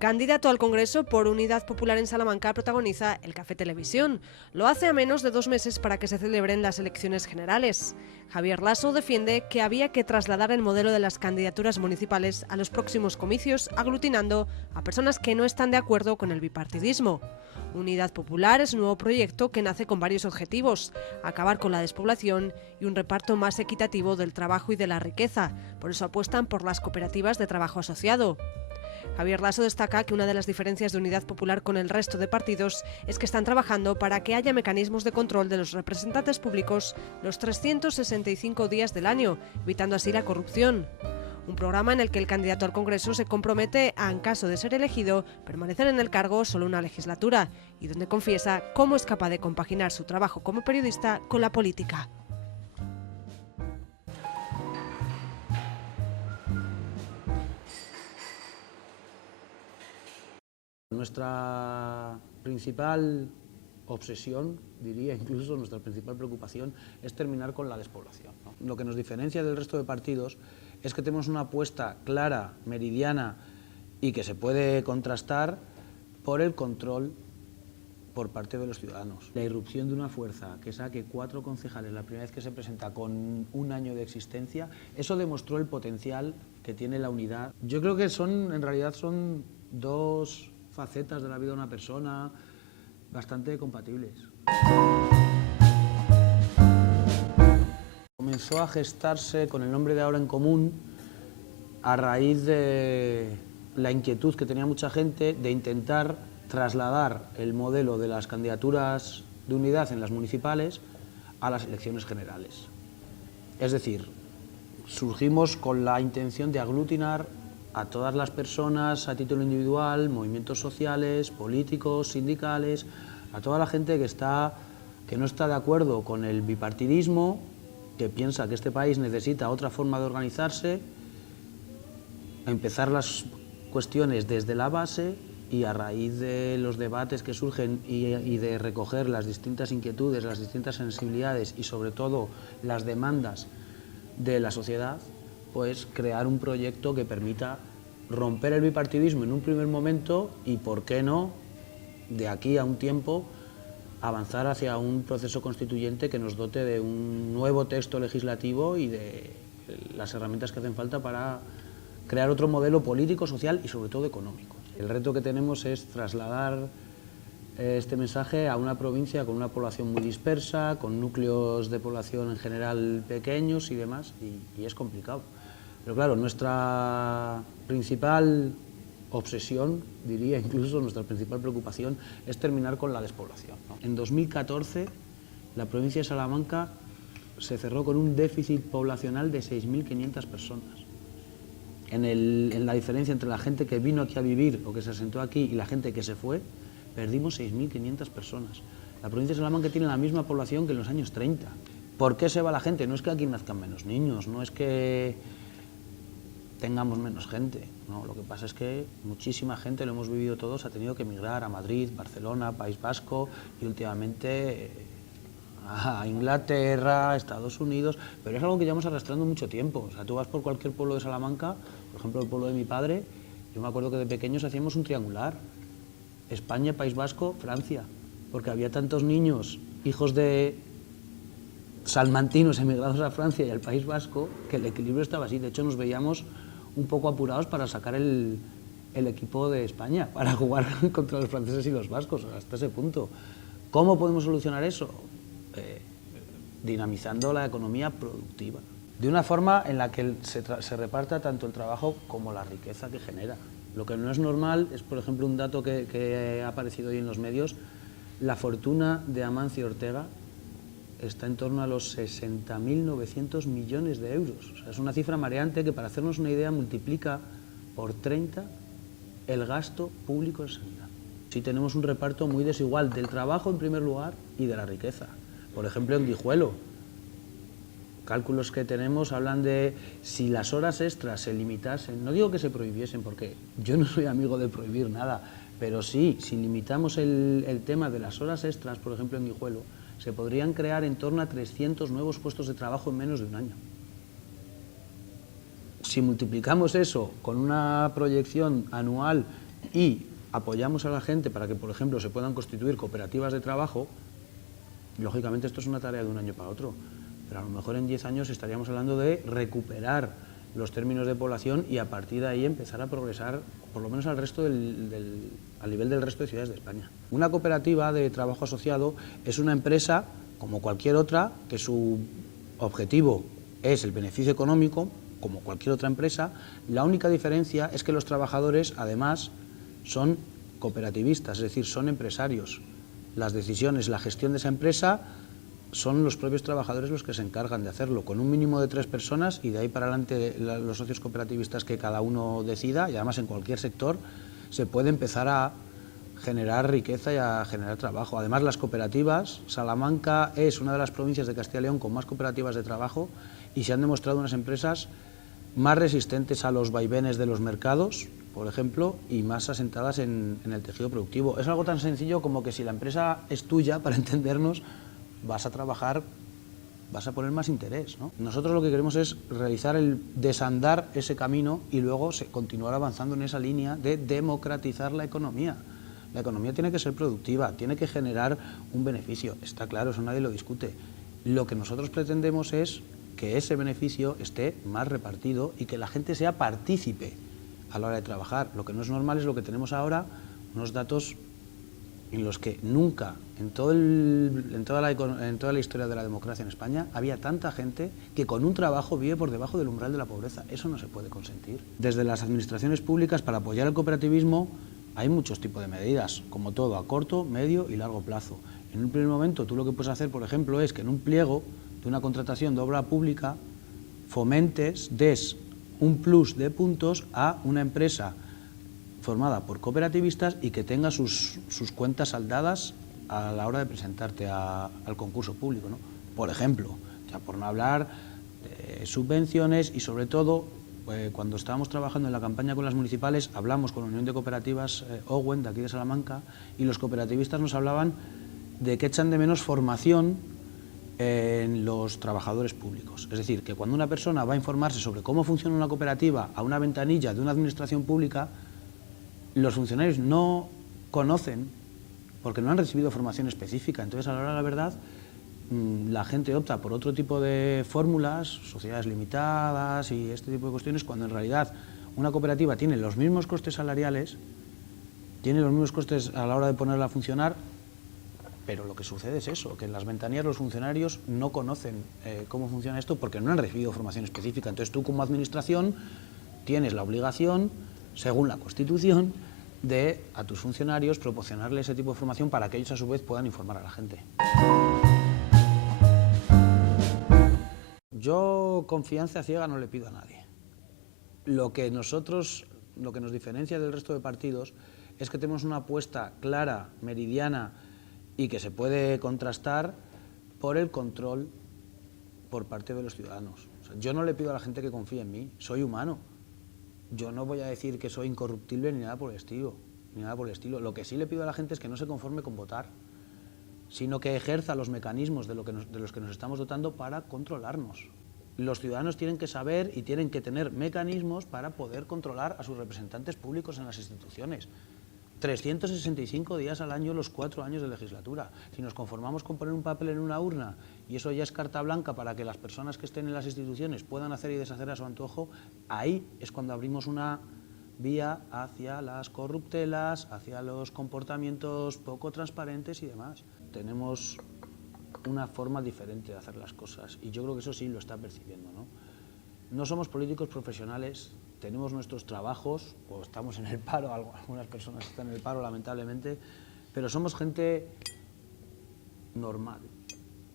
candidato al Congreso por Unidad Popular en Salamanca protagoniza el Café Televisión. Lo hace a menos de 2 meses para que se celebren las elecciones generales. Javier Lasso defiende que había que trasladar el modelo de las candidaturas municipales a los próximos comicios, aglutinando a personas que no están de acuerdo con el bipartidismo. Unidad Popular es un nuevo proyecto que nace con varios objetivos: acabar con la despoblación y un reparto más equitativo del trabajo y de la riqueza. Por eso apuestan por las cooperativas de trabajo asociado. Javier Lasso destaca que una de las diferencias de Unidad Popular con el resto de partidos es que están trabajando para que haya mecanismos de control de los representantes públicos los 365 días del año, evitando así la corrupción. Un programa en el que el candidato al Congreso se compromete a, en caso de ser elegido, permanecer en el cargo solo una legislatura, y donde confiesa cómo es capaz de compaginar su trabajo como periodista con la política. Nuestra principal obsesión, diría incluso nuestra principal preocupación, es terminar con la despoblación, ¿no? Lo que nos diferencia del resto de partidos es que tenemos una apuesta clara, meridiana y que se puede contrastar por el control por parte de los ciudadanos. La irrupción de una fuerza que saque 4 concejales la primera vez que se presenta con un año de existencia, eso demostró el potencial que tiene la unidad. Yo creo que en realidad son dos facetas de la vida de una persona bastante compatibles. Comenzó a gestarse con el nombre de Ahora en Común a raíz de la inquietud que tenía mucha gente de intentar trasladar el modelo de las candidaturas de unidad en las municipales a las elecciones generales. Es decir, surgimos con la intención de aglutinar a todas las personas a título individual, movimientos sociales, políticos, sindicales, a toda la gente que no está de acuerdo con el bipartidismo, que piensa que este país necesita otra forma de organizarse, empezar las cuestiones desde la base y a raíz de los debates que surgen y de recoger las distintas inquietudes, las distintas sensibilidades y sobre todo las demandas de la sociedad, pues crear un proyecto que permita romper el bipartidismo en un primer momento y, por qué no, de aquí a un tiempo, avanzar hacia un proceso constituyente que nos dote de un nuevo texto legislativo y de las herramientas que hacen falta para crear otro modelo político, social y sobre todo económico. El reto que tenemos es trasladar este mensaje a una provincia con una población muy dispersa, con núcleos de población en general pequeños y demás, y es complicado. Pero claro, nuestra principal obsesión, diría incluso nuestra principal preocupación, es terminar con la despoblación, ¿no? En 2014, la provincia de Salamanca se cerró con un déficit poblacional de 6.500 personas. En la diferencia entre la gente que vino aquí a vivir o que se asentó aquí y la gente que se fue, perdimos 6.500 personas. La provincia de Salamanca tiene la misma población que en los años 30. ¿Por qué se va la gente? No es que aquí nazcan menos niños, no es que tengamos menos gente, no, lo que pasa es que muchísima gente, lo hemos vivido todos, ha tenido que emigrar a Madrid, Barcelona, País Vasco y últimamente a Inglaterra, Estados Unidos, pero es algo que llevamos arrastrando mucho tiempo. O sea, tú vas por cualquier pueblo de Salamanca, por ejemplo el pueblo de mi padre, yo me acuerdo que de pequeños hacíamos un triangular, España, País Vasco, Francia, porque había tantos niños, hijos de salmantinos emigrados a Francia y al País Vasco, que el equilibrio estaba así. De hecho, nos veíamos un poco apurados para sacar el equipo de España, para jugar contra los franceses y los vascos, hasta ese punto. ¿Cómo podemos solucionar eso? Dinamizando la economía productiva, de una forma en la que se reparta tanto el trabajo como la riqueza que genera. Lo que no es normal es, por ejemplo, un dato que ha aparecido hoy en los medios: la fortuna de Amancio Ortega está en torno a los 60.900 millones de euros. O sea, es una cifra mareante que, para hacernos una idea, multiplica por 30 el gasto público en sanidad. Sí, tenemos un reparto muy desigual del trabajo en primer lugar y de la riqueza. Por ejemplo, en Guijuelo, cálculos que tenemos hablan de si las horas extras se limitasen, no digo que se prohibiesen porque yo no soy amigo de prohibir nada, pero sí, si limitamos el tema de las horas extras, por ejemplo en Guijuelo, se podrían crear en torno a 300 nuevos puestos de trabajo en menos de un año. Si multiplicamos eso con una proyección anual y apoyamos a la gente para que, por ejemplo, se puedan constituir cooperativas de trabajo, lógicamente esto es una tarea de un año para otro, pero a lo mejor en 10 años estaríamos hablando de recuperar los términos de población y a partir de ahí empezar a progresar, por lo menos al nivel del resto de ciudades de España. Una cooperativa de trabajo asociado es una empresa, como cualquier otra, que su objetivo es el beneficio económico, como cualquier otra empresa. La única diferencia es que los trabajadores, además, son cooperativistas, es decir, son empresarios. Las decisiones, la gestión de esa empresa, son los propios trabajadores los que se encargan de hacerlo, con un mínimo de 3 personas y de ahí para adelante los socios cooperativistas que cada uno decida, y además en cualquier sector se puede empezar a generar riqueza y a generar trabajo. Además, las cooperativas, Salamanca es una de las provincias de Castilla y León con más cooperativas de trabajo y se han demostrado unas empresas más resistentes a los vaivenes de los mercados, por ejemplo, y más asentadas en el tejido productivo. Es algo tan sencillo como que si la empresa es tuya, para entendernos, vas a trabajar, vas a poner más interés, ¿no? Nosotros lo que queremos es realizar desandar ese camino y luego continuar avanzando en esa línea de democratizar la economía. La economía tiene que ser productiva, tiene que generar un beneficio, está claro, eso nadie lo discute. Lo que nosotros pretendemos es que ese beneficio esté más repartido y que la gente sea partícipe a la hora de trabajar. Lo que no es normal es lo que tenemos ahora, unos datos en los que nunca, en toda la historia de la democracia en España, había tanta gente que con un trabajo vive por debajo del umbral de la pobreza. Eso no se puede consentir. Desde las administraciones públicas, para apoyar el cooperativismo, hay muchos tipos de medidas, como todo, a corto, medio y largo plazo. En un primer momento, tú lo que puedes hacer, por ejemplo, es que en un pliego de una contratación de obra pública fomentes, des un plus de puntos a una empresa formada por cooperativistas y que tenga sus cuentas saldadas a la hora de presentarte al concurso público, ¿no? Por ejemplo, ya por no hablar de subvenciones y sobre todo, cuando estábamos trabajando en la campaña con las municipales, hablamos con la Unión de Cooperativas Owen, de aquí de Salamanca, y los cooperativistas nos hablaban de que echan de menos formación en los trabajadores públicos. Es decir, que cuando una persona va a informarse sobre cómo funciona una cooperativa a una ventanilla de una administración pública, los funcionarios no conocen porque no han recibido formación específica. Entonces, a la hora de la verdad, la gente opta por otro tipo de fórmulas, sociedades limitadas y este tipo de cuestiones, cuando en realidad una cooperativa tiene los mismos costes salariales, tiene los mismos costes a la hora de ponerla a funcionar, pero lo que sucede es eso, que en las ventanillas los funcionarios no conocen cómo funciona esto porque no han recibido formación específica. Entonces tú como administración tienes la obligación, según la Constitución, de a tus funcionarios proporcionarle ese tipo de formación para que ellos a su vez puedan informar a la gente. Yo confianza ciega no le pido a nadie. Lo que nos diferencia del resto de partidos es que tenemos una apuesta clara, meridiana y que se puede contrastar por el control por parte de los ciudadanos. O sea, yo no le pido a la gente que confíe en mí, soy humano. Yo no voy a decir que soy incorruptible ni nada por el estilo. Lo que sí le pido a la gente es que no se conforme con votar, sino que ejerza los mecanismos de los que nos estamos dotando para controlarnos. Los ciudadanos tienen que saber y tienen que tener mecanismos para poder controlar a sus representantes públicos en las instituciones. 365 días al año, los 4 años de legislatura. Si nos conformamos con poner un papel en una urna y eso ya es carta blanca para que las personas que estén en las instituciones puedan hacer y deshacer a su antojo, ahí es cuando abrimos una vía hacia las corruptelas, hacia los comportamientos poco transparentes y demás. Tenemos una forma diferente de hacer las cosas y yo creo que eso sí lo está percibiendo, ¿no? No somos políticos profesionales, tenemos nuestros trabajos, o estamos en el paro, algunas personas están en el paro lamentablemente, pero somos gente normal,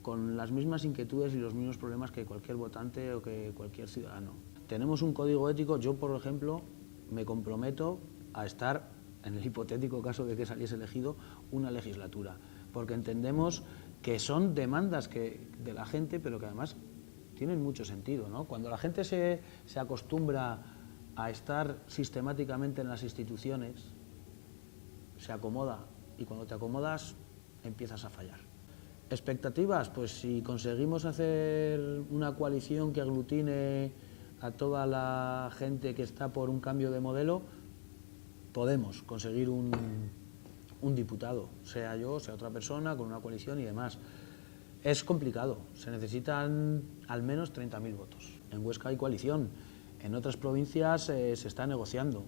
con las mismas inquietudes y los mismos problemas que cualquier votante o que cualquier ciudadano. Tenemos un código ético, yo por ejemplo me comprometo a estar, en el hipotético caso de que saliese elegido, una legislatura, porque entendemos que son demandas de la gente, pero que además tienen mucho sentido, ¿no? Cuando la gente se acostumbra a estar sistemáticamente en las instituciones, se acomoda, y cuando te acomodas empiezas a fallar. ¿Expectativas? Pues si conseguimos hacer una coalición que aglutine a toda la gente que está por un cambio de modelo, podemos conseguir un diputado, sea yo, sea otra persona, con una coalición y demás. Es complicado, se necesitan al menos 30.000 votos. En Huesca hay coalición, en otras provincias se está negociando.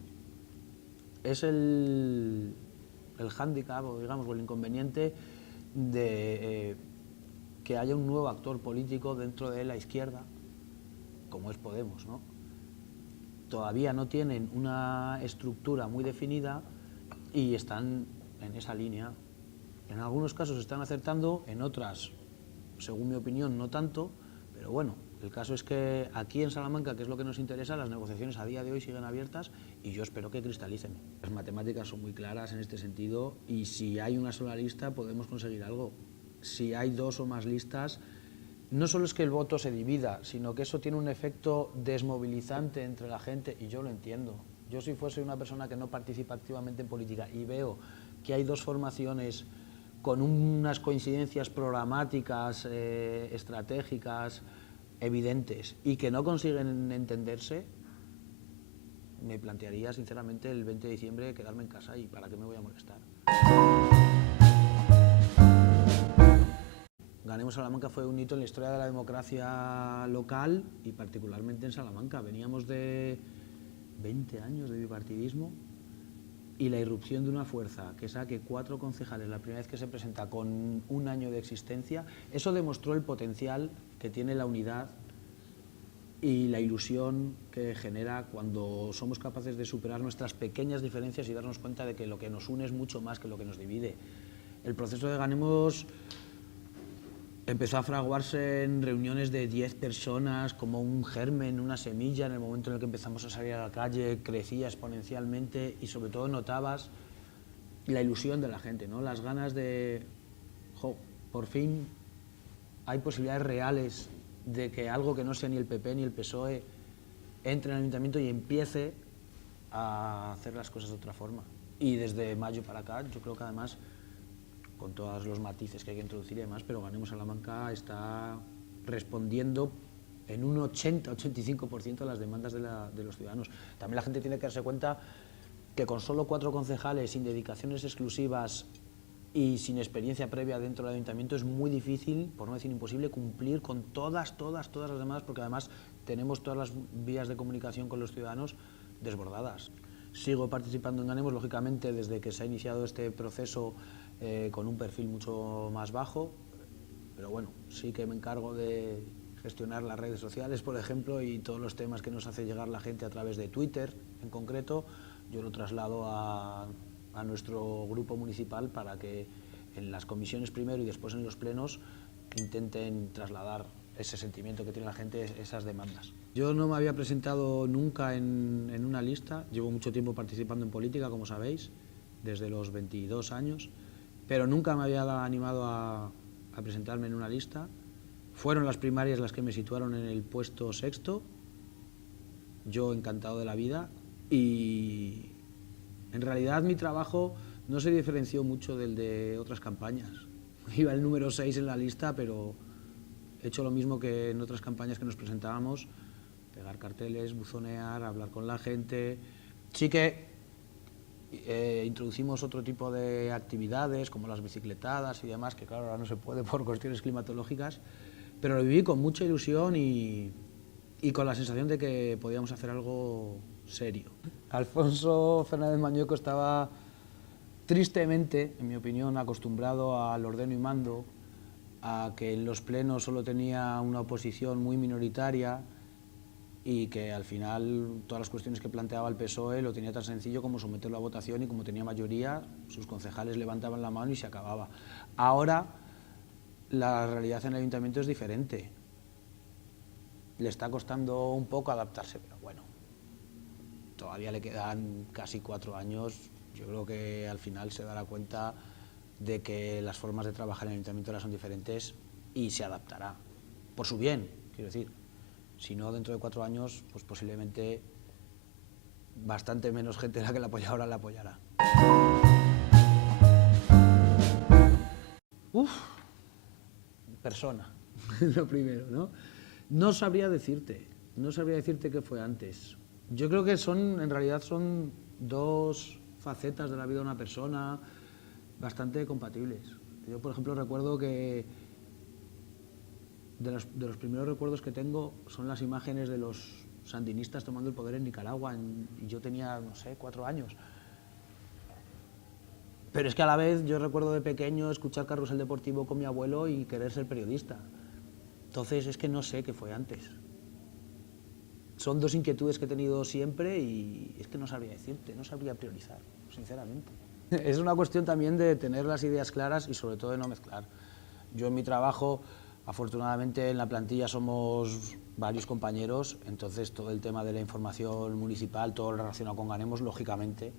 Es el hándicap, o digamos, o el inconveniente de que haya un nuevo actor político dentro de la izquierda, como es Podemos, ¿no? Todavía no tienen una estructura muy definida y están en esa línea. En algunos casos están acertando, en otras, según mi opinión, no tanto, pero bueno, el caso es que aquí en Salamanca, que es lo que nos interesa, las negociaciones a día de hoy siguen abiertas y yo espero que cristalicen. Las matemáticas son muy claras en este sentido y si hay una sola lista podemos conseguir algo. Si hay dos o más listas, no solo es que el voto se divida, sino que eso tiene un efecto desmovilizante entre la gente y yo lo entiendo. Yo si fuese una persona que no participa activamente en política y veo que hay dos formaciones con unas coincidencias programáticas, estratégicas, evidentes y que no consiguen entenderse, me plantearía sinceramente el 20 de diciembre quedarme en casa y ¿para qué me voy a molestar? Ganemos Salamanca fue un hito en la historia de la democracia local y particularmente en Salamanca. Veníamos de 20 años de bipartidismo y la irrupción de una fuerza que saque 4 concejales la primera vez que se presenta con un año de existencia, eso demostró el potencial que tiene la unidad y la ilusión que genera cuando somos capaces de superar nuestras pequeñas diferencias y darnos cuenta de que lo que nos une es mucho más que lo que nos divide. El proceso de Ganemos empezó a fraguarse en reuniones de 10 personas, como un germen, una semilla. En el momento en el que empezamos a salir a la calle, crecía exponencialmente y sobre todo notabas la ilusión de la gente, ¿no? Las ganas de, por fin hay posibilidades reales de que algo que no sea ni el PP ni el PSOE entre en el ayuntamiento y empiece a hacer las cosas de otra forma. Y desde mayo para acá, yo creo que además, con todos los matices que hay que introducir y demás, pero Ganemos Salamanca está respondiendo en un 80-85% a las demandas de los ciudadanos. También la gente tiene que darse cuenta que con solo 4 concejales, sin dedicaciones exclusivas y sin experiencia previa dentro del ayuntamiento es muy difícil, por no decir imposible, cumplir con todas las demandas, porque además tenemos todas las vías de comunicación con los ciudadanos desbordadas. Sigo participando en Ganemos, lógicamente, desde que se ha iniciado este proceso con un perfil mucho más bajo, pero bueno, sí que me encargo de gestionar las redes sociales, por ejemplo, y todos los temas que nos hace llegar la gente a través de Twitter, en concreto, yo lo traslado a nuestro grupo municipal para que en las comisiones primero y después en los plenos intenten trasladar ese sentimiento que tiene la gente, esas demandas. Yo no me había presentado nunca en una lista, llevo mucho tiempo participando en política, como sabéis, desde los 22 años, pero nunca me había animado a presentarme en una lista. Fueron las primarias las que me situaron en el puesto 6º, yo encantado de la vida, y en realidad mi trabajo no se diferenció mucho del de otras campañas. Iba el número 6 en la lista, pero he hecho lo mismo que en otras campañas que nos presentábamos, pegar carteles, buzonear, hablar con la gente. Sí que introducimos otro tipo de actividades, como las bicicletadas y demás, que claro, ahora no se puede por cuestiones climatológicas, pero lo viví con mucha ilusión y con la sensación de que podíamos hacer algo serio. Alfonso Fernández Mañueco estaba tristemente, en mi opinión, acostumbrado al ordeno y mando, a que en los plenos solo tenía una oposición muy minoritaria y que al final todas las cuestiones que planteaba el PSOE lo tenía tan sencillo como someterlo a votación y como tenía mayoría, sus concejales levantaban la mano y se acababa. Ahora la realidad en el ayuntamiento es diferente. Le está costando un poco adaptarse, pero bueno, todavía le quedan casi 4 años. Yo creo que al final se dará cuenta de que las formas de trabajar en el ayuntamiento ahora son diferentes y se adaptará. Por su bien, quiero decir. Si no, dentro de 4 años, pues posiblemente bastante menos gente de la que la apoya ahora la apoyará. Persona, lo primero, ¿no? No sabría decirte qué fue antes. Yo creo que en realidad son 2 facetas de la vida de una persona bastante compatibles. Yo, por ejemplo, recuerdo que de los primeros recuerdos que tengo son las imágenes de los sandinistas tomando el poder en Nicaragua, y yo tenía, no sé, 4 años. Pero es que a la vez yo recuerdo de pequeño escuchar Carrusel Deportivo con mi abuelo y querer ser periodista. Entonces es que no sé qué fue antes. Son dos inquietudes que he tenido siempre y es que no sabría decirte, no sabría priorizar, sinceramente. Es una cuestión también de tener las ideas claras y sobre todo de no mezclar. Yo en mi trabajo, afortunadamente en la plantilla somos varios compañeros, entonces todo el tema de la información municipal, todo lo relacionado con Ganemos, lógicamente,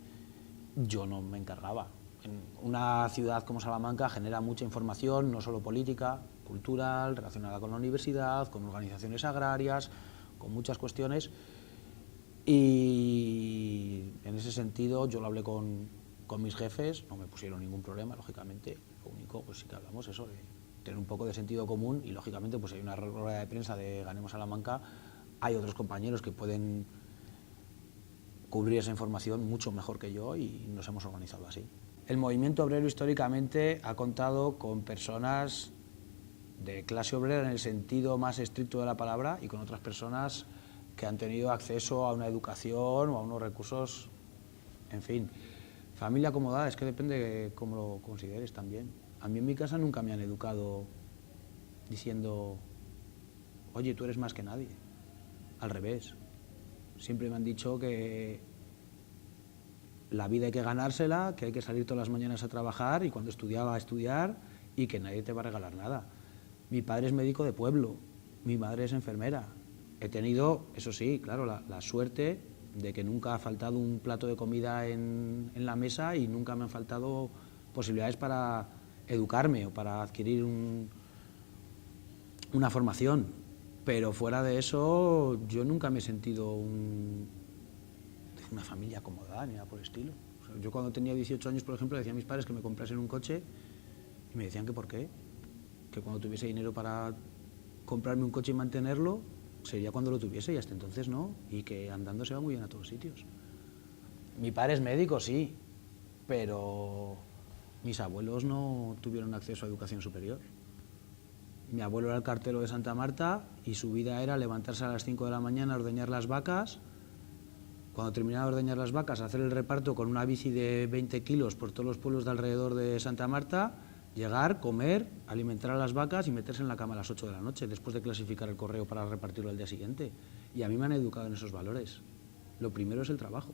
yo no me encargaba. En una ciudad como Salamanca genera mucha información, no solo política, cultural, relacionada con la universidad, con organizaciones agrarias, con muchas cuestiones, y en ese sentido yo lo hablé con mis jefes, no me pusieron ningún problema, lógicamente. Lo único, pues sí que hablamos eso, de tener un poco de sentido común, y lógicamente pues hay una rueda de prensa de Ganemos Salamanca, hay otros compañeros que pueden cubrir esa información mucho mejor que yo y nos hemos organizado así. El movimiento obrero históricamente ha contado con personas de clase obrera en el sentido más estricto de la palabra y con otras personas que han tenido acceso a una educación o a unos recursos, en fin. Familia acomodada, es que depende de cómo lo consideres también. A mí en mi casa nunca me han educado diciendo, oye, tú eres más que nadie. Al revés. Siempre me han dicho que la vida hay que ganársela, que hay que salir todas las mañanas a trabajar y cuando estudiaba a estudiar y que nadie te va a regalar nada. Mi padre es médico de pueblo, mi madre es enfermera. He tenido, eso sí, claro, la suerte de que nunca ha faltado un plato de comida en la mesa y nunca me han faltado posibilidades para educarme o para adquirir una formación. Pero fuera de eso, yo nunca me he sentido una familia acomodada ni nada por el estilo. O sea, yo cuando tenía 18 años, por ejemplo, decía a mis padres que me comprasen un coche y me decían que por qué. Que cuando tuviese dinero para comprarme un coche y mantenerlo, sería cuando lo tuviese y hasta entonces no. Y que andando se va muy bien a todos sitios. Mi padre es médico, sí, pero mis abuelos no tuvieron acceso a educación superior. Mi abuelo era el cartero de Santa Marta y su vida era levantarse a las 5 de la mañana a ordeñar las vacas. Cuando terminaba de ordeñar las vacas, hacer el reparto con una bici de 20 kilos por todos los pueblos de alrededor de Santa Marta, llegar, comer, alimentar a las vacas y meterse en la cama a las 8 de la noche, después de clasificar el correo para repartirlo al día siguiente. Y a mí me han educado en esos valores. Lo primero es el trabajo.